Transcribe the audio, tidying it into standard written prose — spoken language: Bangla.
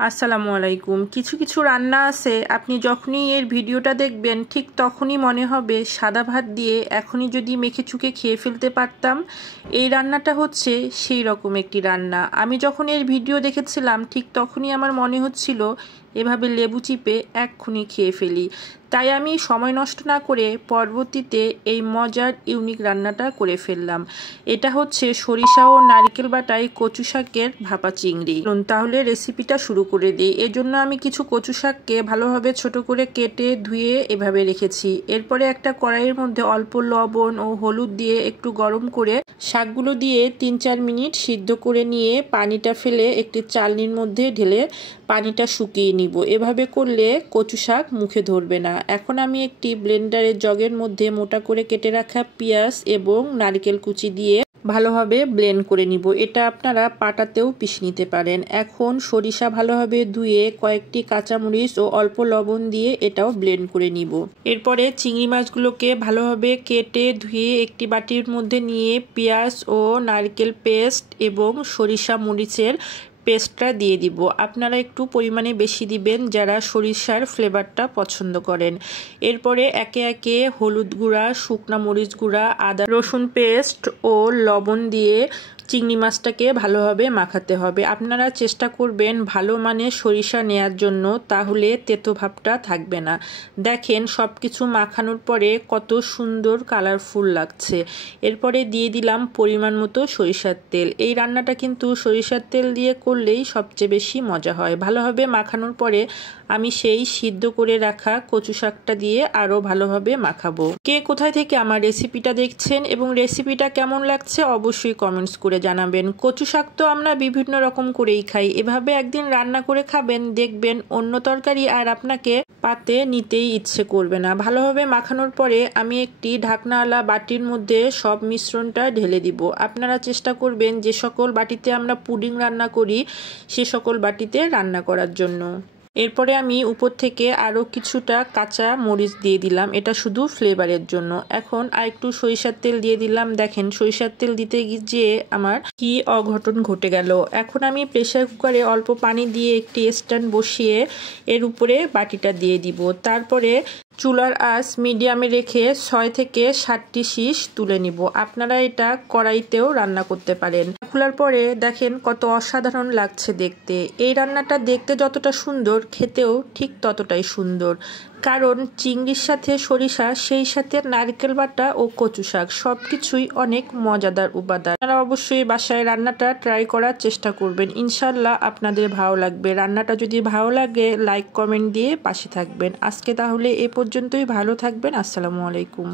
আসসালামু আলাইকুম। কিছু কিছু রান্না আছে আপনি যখনই এর ভিডিওটা দেখবেন ঠিক তখনই মনে হবে সাদা ভাত দিয়ে এখনই যদি মেখে চুকে খেয়ে ফেলতে পারতাম। এই রান্নাটা হচ্ছে সেই রকম একটি রান্না। আমি যখন এর ভিডিও দেখেছিলাম ঠিক তখনই আমার মনে হচ্ছিল এভাবে লেবু চিপে এক্ষুনি খেয়ে ফেলি। তাই আমি সময় নষ্ট না করে পরবর্তীতে এই মজার ইউনিক রান্নাটা করে ফেললাম। এটা হচ্ছে সরিষা ও নারকেল বাটায় কচু শাকের ভাপা চিংড়ি। তাহলে রেসিপিটা শুরু করে দিই। এর জন্য আমি কিছু কচু শাককে ভালোভাবে ছোট করে কেটে ধুয়ে এভাবে রেখেছি। এরপরে একটা কড়াইয়ের মধ্যে অল্প লবণ ও হলুদ দিয়ে একটু গরম করে শাকগুলো দিয়ে ৩-৪ মিনিট সিদ্ধ করে নিয়ে পানিটা ফেলে একটি চালনির মধ্যে ঢেলে পানিটা শুকিয়ে নিব। এভাবে করলে কচু শাক মুখে ধরবে না। এখন আমি একটি ব্লেন্ডারের জগের মধ্যে মোটা করে কেটে রাখা পেঁয়াজ এবং নারকেল কুচি দিয়ে ভালোভাবে ব্লেন্ড করে নিব। এটা আপনারা পাটাতেও পিষে নিতে পারেন। এখন সরিষা ভালোভাবে ধুয়ে কয়েকটি কাঁচামরিচ ও অল্প লবণ দিয়ে এটাও ব্লেন্ড করে নিব। এরপরে চিংড়ি মাছগুলোকে ভালোভাবে কেটে ধুয়ে একটি বাটির মধ্যে নিয়ে পেঁয়াজ ও নারকেল পেস্ট এবং সরিষা মরিচের পেস্টটা দিয়ে দিব। আপনারা একটু পরিমাণে বেশি দিবেন যারা সরিষার ফ্লেভারটা পছন্দ করেন। এরপরে একে একে হলুদ গুঁড়া, শুকনা মরিচ গুঁড়া, আদা রসুন পেস্ট ও লবণ দিয়ে চিংড়ি মাছটাকে ভালোভাবে মাখাতে হবে। আপনারা চেষ্টা করবেন ভালো মানের সরিষা নেয়ার জন্য, তাহলে তেতো ভাবটা থাকবে না। দেখেন সব কিছু মাখানোর পরে কত সুন্দর কালারফুল লাগছে। এরপরে দিয়ে দিলাম পরিমাণ মতো সরিষার তেল। এই রান্নাটা কিন্তু সরিষার তেল দিয়ে করলেই সবচেয়ে বেশি মজা হয়। ভালোভাবে মাখানোর পরে আমি সেই সিদ্ধ করে রাখা কচু শাকটা দিয়ে আরও ভালোভাবে মাখাবো। কে কোথায় থেকে আমার রেসিপিটা দেখছেন এবং রেসিপিটা কেমন লাগছে অবশ্যই কমেন্টস করে জানাবেন। কচু শাক তো আমরা বিভিন্ন রকম করেই খাই, এভাবে একদিন রান্না করে খাবেন, দেখবেন অন্য তরকারি আর আপনাকে পাতে নিতেই ইচ্ছে করবে না। ভালোভাবে মাখানোর পরে আমি একটি ঢাকনাওয়ালা বাটির মধ্যে সব মিশ্রণটা ঢেলে দিব। আপনারা চেষ্টা করবেন যে সকল বাটিতে আমরা পুডিং রান্না করি সে সকল বাটিতে রান্না করার জন্য। এরপরে আমি উপর থেকে আরও কিছুটা কাঁচা মরিচ দিয়ে দিলাম, এটা শুধু ফ্লেভারের জন্য। এখন আরেকটু সরিষার তেল দিয়ে দিলাম। দেখেন সরিষার তেল দিতে গিয়ে আমার কি অঘটন ঘটে গেল। এখন আমি প্রেসার কুকারে অল্প পানি দিয়ে একটি স্ট্যান্ড বসিয়ে এর উপরে বাটিটা দিয়ে দিব। তারপরে চুলার আঁচ মিডিয়ামে রেখে 6 থেকে 7টি শীষ তুলে নিব। আপনারা এটা কড়াইতেও রান্না করতে পারেন। খোলার পরে দেখেন কত অসাধারণ লাগছে দেখতে। এই রান্নাটা দেখতে যতটা সুন্দর খেতেও ঠিক ততটাই সুন্দর, কারণ চিংড়ির সাথে সরিষা, সেই সাথে নারকেল বাটা ও কচু শাক সব কিছুই অনেক মজাদার উপাদান। আপনারা অবশ্যই বাসায় রান্নাটা ট্রাই করার চেষ্টা করবেন, ইনশাল্লাহ আপনাদের ভালো লাগবে। রান্নাটা যদি ভালো লাগে লাইক কমেন্ট দিয়ে পাশে থাকবেন। আজকে তাহলে এ পর্যন্তই, ভালো থাকবেন। আসসালামু আলাইকুম।